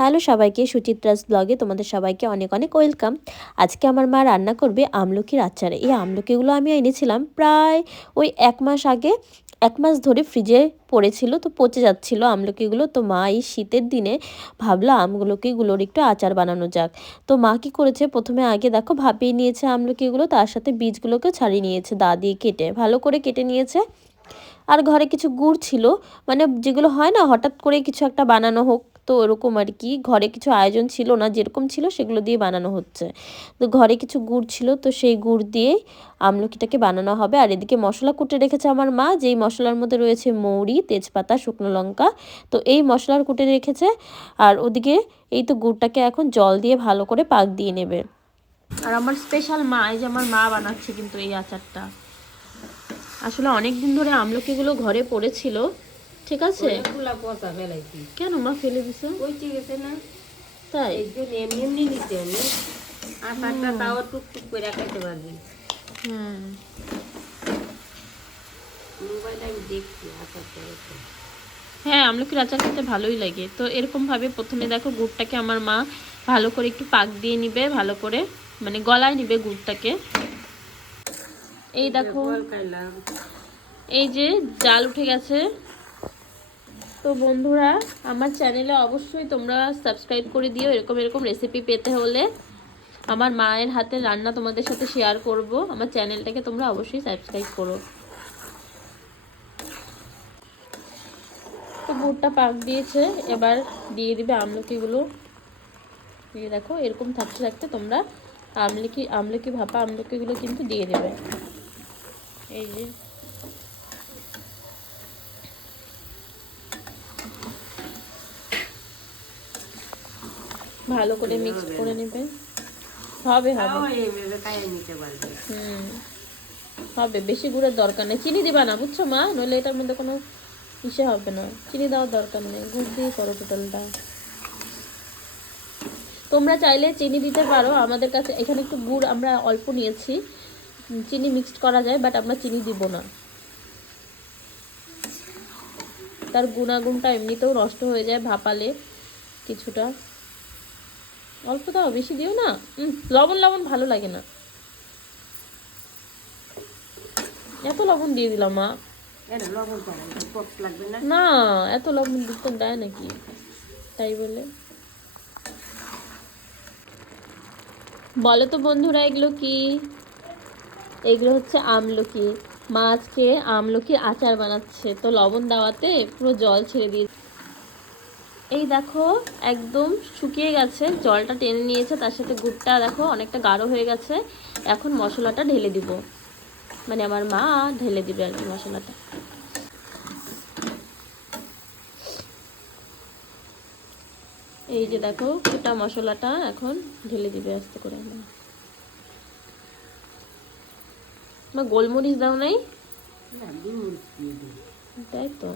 Hello সবাইকে সুচিত্রাস ব্লগে তোমাদের সবাইকে অনেক অনেক ওয়েলকাম। আজকে আমার মা রান্না করবে আমলকির আচার। এই আমলকিগুলো আমি এনেছিলাম প্রায় ওই এক মাস আগে, এক মাস ধরে ফ্রিজে পড়েছিল, তো পচে যাচ্ছিল আমলকিগুলো। তো মা এই শীতের দিনে ভাবলো আমলকিগুলোর একটু আচার বানানো যাক। তো মা কি করেছে? প্রথমে আগে দেখো ভাপিয়ে নিয়েছে আমলকিগুলো, তার সাথে বীজগুলোকে ছাড়িয়ে নিয়েছে, দা দিয়ে কেটে, ভালো করে কেটে নিয়েছে। আর ঘরে কিছু গুড় ছিল মানে যেগুলো হয় না, হঠাৎ করে কিছু একটা বানানো হোক তো ওরকম আর কি। ঘরে কিছু আয়োজন ছিল না, যেরকম ছিল সেগুলো দিয়ে বানানো হচ্ছে। তো ঘরে কিছু গুড় ছিল, তো সেই গুড় দিয়ে আমলকিটাকে বানানো হবে। আর এদিকে মশলা কুটে রেখেছে আমার মা, যেই মশলার মধ্যে রয়েছে মৌরি, তেজপাতা, শুকনো লঙ্কা। তো এই মশলার কুটে রেখেছে। আর ওদিকে এই তো গুড়টাকে এখন জল দিয়ে ভালো করে পাক দিয়ে নেবে। আর আমার স্পেশাল মা, এই যে আমার মা বানাচ্ছে কিন্তু এই আচারটা। আসলে অনেক দিন ধরে আমলকিগুলো ঘরে পড়েছিল। ঠিক আছে? অনেকগুলা পচা ফেলাইছি। কেন মা ফেলে দিছে? কইতে গেছে না? তাই? এমনি এমনি নিতে আমি আচারটা তাও টুকটুক করে খাইতে পারবি। হুম। মোবাইলে আমি দেখছি আচারটা হ্যাঁ আমলকির আচার খেতে ভালোই লাগে। তো এরকম ভাবে প্রথমে দেখো গুড়টাকে আমার মা ভালো করে একটু পাক দিয়ে নিবে ভালো করে মানে গলায় নিবে গুড়টাকে। এই দেখো। এই যে জাল উঠে গেছে। তো বন্ধুরা, আমার চ্যানেলে অবশ্যই তোমরা সাবস্ক্রাইব করে দিও, এরকম এরকম রেসিপি পেতে হলে। আমার মায়ের হাতে রান্না তোমাদের সাথে শেয়ার করব। আমার চ্যানেলটাকে তোমরা অবশ্যই সাবস্ক্রাইব করো। তো গুড়টা পাক দিয়েছে, এবার দিয়ে দিবে আমলকিগুলো। দিয়ে দেখো, এরকম থাকতে থাকতে তোমরা আমলকি আমলকি ভাপা আমলকিগুলো কিন্তু দিয়ে দেবে। এই যে ভালো করে মিক্স করে নেবে। হবে হবে। হুম হবে। বেশি গুড়ের দরকার নেই। চিনি দিবা না বুঝছ মা? নইলে এটার মধ্যে কোনো ইসে হবে না। চিনি দেওয়ার দরকার নেই। গুড় দিয়ে করো টোটালটা। তোমরা চাইলে চিনি দিতে পারো। আমাদের কাছে এখানে একটু গুড় আমরা অল্প নিয়েছি। চিনি মিক্সড করা যায় বাট আমরা চিনি দিব না। তার গুণাগুণটা এমনিতেও নষ্ট হয়ে যায় ভাপালে কিছুটা। অল্প দাও বেশি দিও না। লবণ লবণ ভালো লাগে না। এত লবণ দিয়ে দিলাম মা। না এত লবণ দিতে দেয় নাকি? তাই বলে। বলো তো বন্ধুরা এগুলো কি? এগুলো হচ্ছে আমলকি। মা আজকে আমলকির আচার বানাচ্ছে। তো লবণ দেওয়াতে পুরো জল ছেড়ে দিয়ে এই দেখো একদম শুকিয়ে গেছে জলটা টেনে নিয়েছে তার সাথে গুড়টা দেখো অনেকটা গাঢ় হয়ে গেছে। এখন মশলাটা ঢেলে দিব। মানে আমার মা ঢেলে দিবে আর কি মশলাটা। এই যে দেখো গোটা মশলাটা এখন ঢেলে দিবে আস্তে করে গোলমরিচ দাও নাই? তাই তো।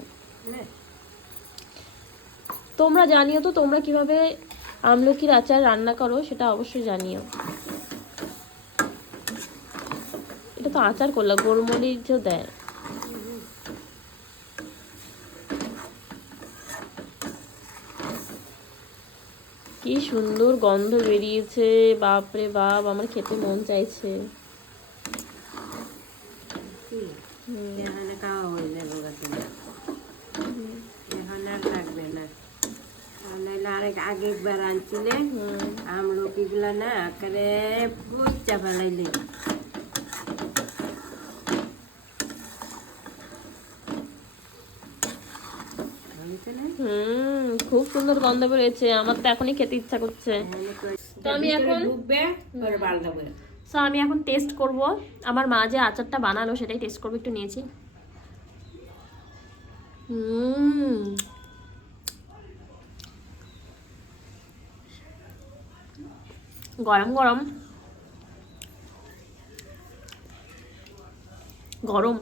তোমরা জানিও তো তোমরা কীভাবে আমলকির আচার রান্না করো সেটা অবশ্যই জানিও। এটা তো আচার করলাম গোলমরিচও দেয়। কি সুন্দর গন্ধ বেরিয়েছে বাপরে বাপ আমার খেতে মন চাইছে। কি এখানে খাওয়া হয়ে যাবে গাছে এখন আর লাগবে না। আরেক আনছিলে না পচা ফেলাইলে হুম খুব সুন্দর গন্ধ বেরিয়েছে আমার তো এখনই খেতে ইচ্ছা করছে। তো- আমি এখন- সো আমি এখন টেস্ট করব। আমার মা যে আচারটা বানালো সেটাই টেস্ট করব একটু নিয়েছি। হুম। গরম গরম গরম